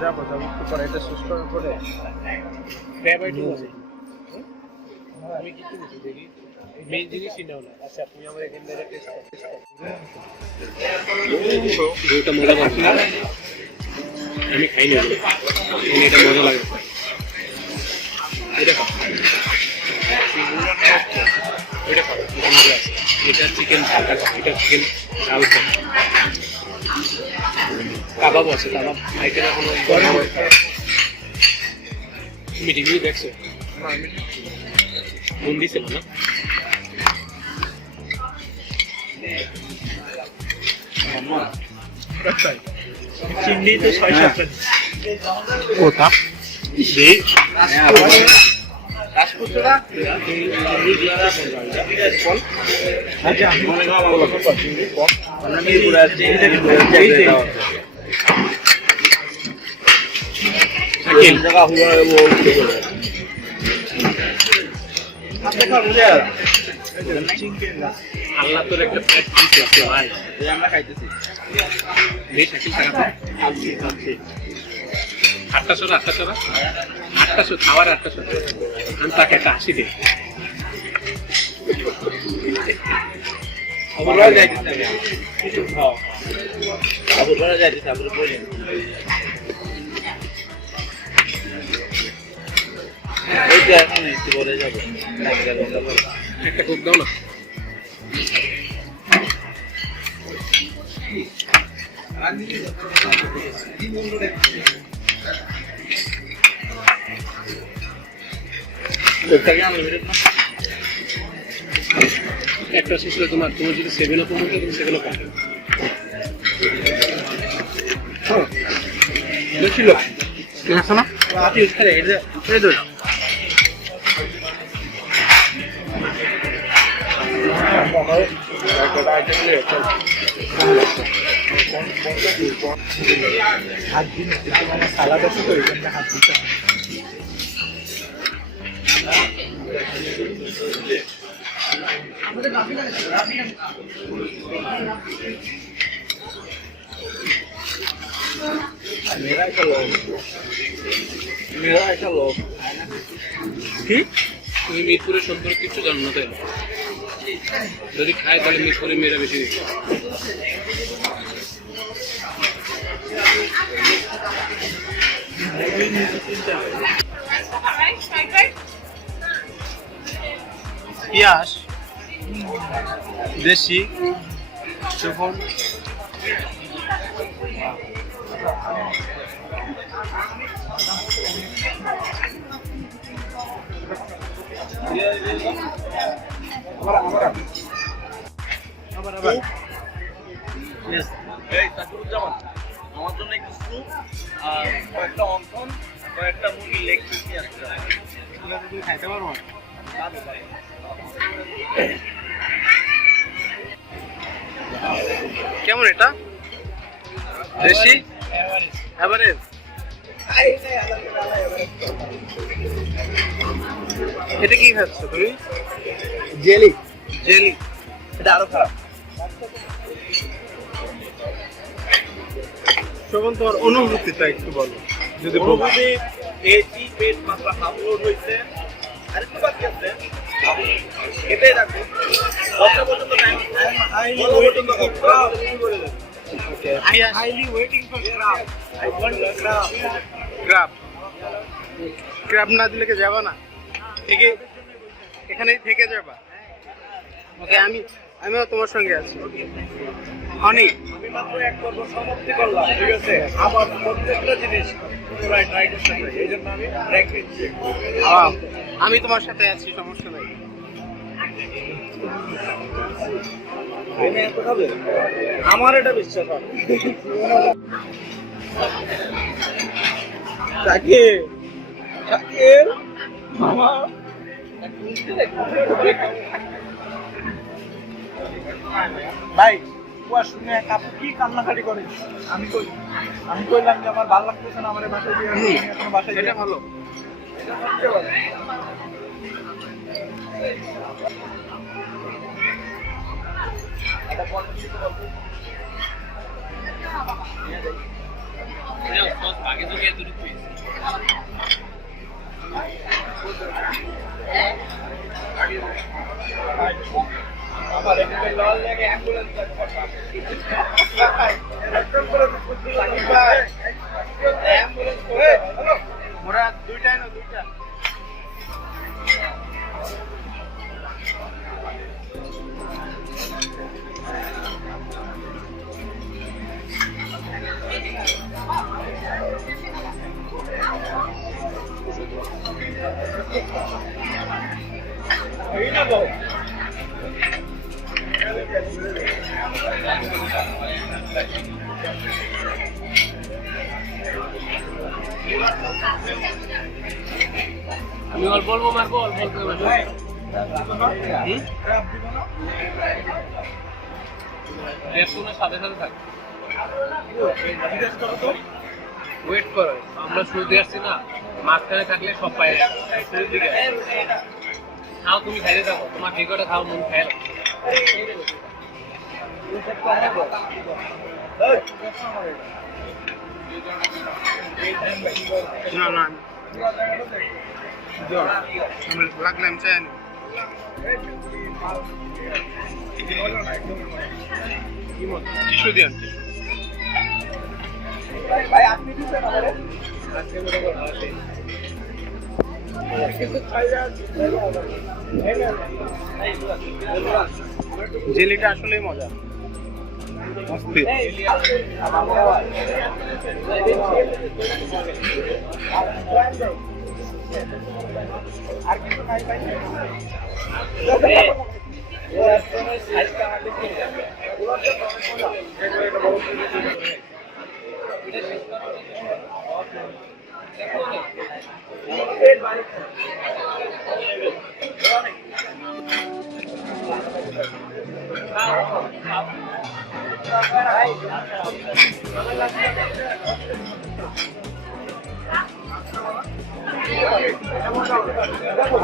যাবো যাবো একটু পরে এটা শেষ করার পরে আমি কি কিনেছি দেখি মেইন জিনিসই নাও না। আচ্ছা তুমি আমার এখান থেকে টেস্ট এটা মজা লাগছে না, আমি খাইনি এটা মজা লাগে। এটা খাও, এটা খাও, এটা মজা আছে। এটা চিকেন ঝাল, এটা চিকেন ঝাল কাবাব আছে, কাবাব আইটেম এখনো তুমি রিভিউ দেখছো? মন দিছিল না? চিংড়ি তো ৬-৭ কোথা আল্লাহ তোর একটা প্লেট দিয়েছে আছে ভাই, আমরা খাইতেছি। বেশ একই টাকা খাচ্ছি 800 খাওয়ার 800 আমি তাকে একটা 80 দিই। খবর যাইতেছে কিছু খাও, খবর যাইতেছে আমরা বলি এইটা এখন একটু বলে যাবো একটা কোক দাও না। একটা শেষ হলে তোমার যদি 7 আপ মতো তুমি 7 আপ পাবে। বেশি লোক আছে না আপনি খেলে এটা ছেড়ে দিন। হাত দিন সালাদ আছে তো এখানে হাত দিতে मेरा ऐसा लोग ठीक তুমি মিরপুরের সম্পর্কে কিছু জানো না তাই? যদি খায় তাহলে মিরপুরে মেয়েরা বেশি পেঁয়াজ দেশি সুফল আমার জন্য একটু স্যুপ আর কয়েকটা অন্থন, কয়েকটা মুরগির লেগ পিস নিয়ে আসতে হবে। তুমি খাইতে পারবো না? কেমন এটা দেশি এভারেজ? এটা কি খাচ্ছ তুমি? জেলি। জেলি এটা আরো খারাপ। শোভন তোমার অনুভূতিটা একটু বলো যদি। অনুভূতি এসি পেট মাত্রা হাফ লোড হয়েছে, আরেকটু বাকি আছে এটাই রাখো। কতটা পর্যন্ত time highly waiting for crab. Okay I am highly waiting for crab. I want crab. Crab crab না দিলে কে যাবা না? থেকে এখানেই থেকে যাবা? ওকে আমিও তোমার সঙ্গে আছি। অনেক আমি মাত্র এক পর্ব সমাপ্তি করলাম, ঠিক আছে? আবার প্রত্যেকটা জিনিস পুরোটাই ট্রাই করতে চাই, এই জন্য আমি ব্রেক নিচ্ছি। আমি তোমার সাথে আছি, সমস্যা নাই। এত খাবে? আমার এটা বিশ্বাস হয়। শাকির মামা ভাই কুয়া শুনে আপু কি কান্নাকাটি করে। আমি কইলাম যে আমার ভালো লাগতেছে না, আমার বাসায় দিয়ে এখন বাসায় এটা ভালো। এটা সবচেয়ে ভালো। আগে তো এতটুকু আমার এখানে লল লেগে অ্যাম্বুলেন্স ওরা দুইটাই না দুইটা আমি অল্প অল্প মারবো, অল্প অল্প মারবো। সাথে সাথে থাক, ওয়েট করো। আমরা শুরুতে আসছি না, মাঝখানে থাকলে সব পাই শুরুর দিকে খাও। তুমি খাইতে থাকো, তোমার টিকটে খাও, মন খাই না না লাগলে আমি চাই টিস্যু দিয়ে ভাই আপনি দিচ্ছেন আমারে জেলিটা আসলেই মজা। অস্থির। আর কিছু নাই ভাই।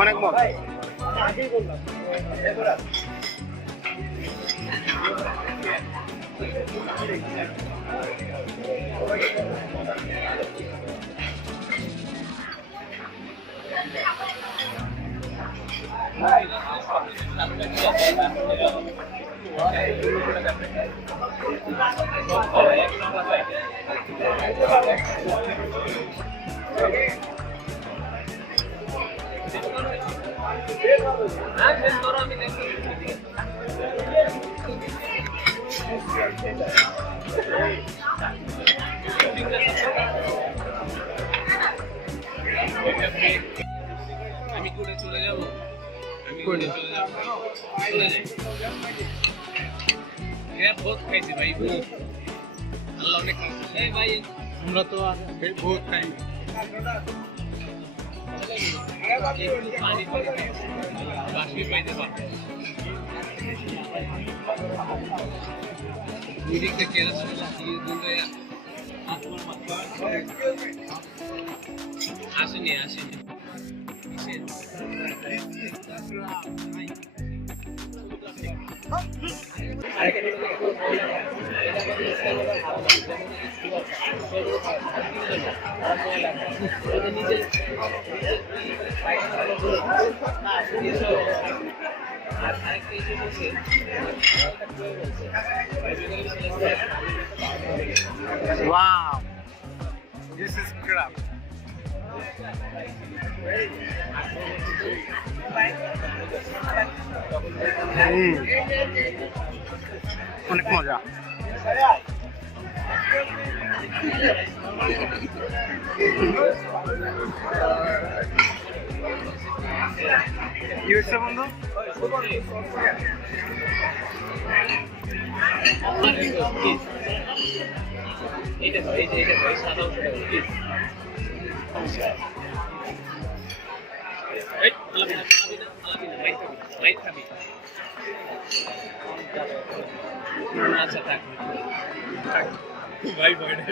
অনেক মজা। আমি করে চলে যাব, আমি করে চলে যাব, চলে যাই। বহুত খাইছি ভাই, বহুত। আল্লাহ অনেক খাইছি। এই ভাই আমরা তো আর বহুত খাই। বাসি পাইতে পারবো দিকে কেরালা আসেনি আসেনি Wow, this is crap. অনেক মজা। কি হচ্ছে বন্ধু? এইটা সাদা অংশটা আচ্ছা থাক ভাই ভয়টা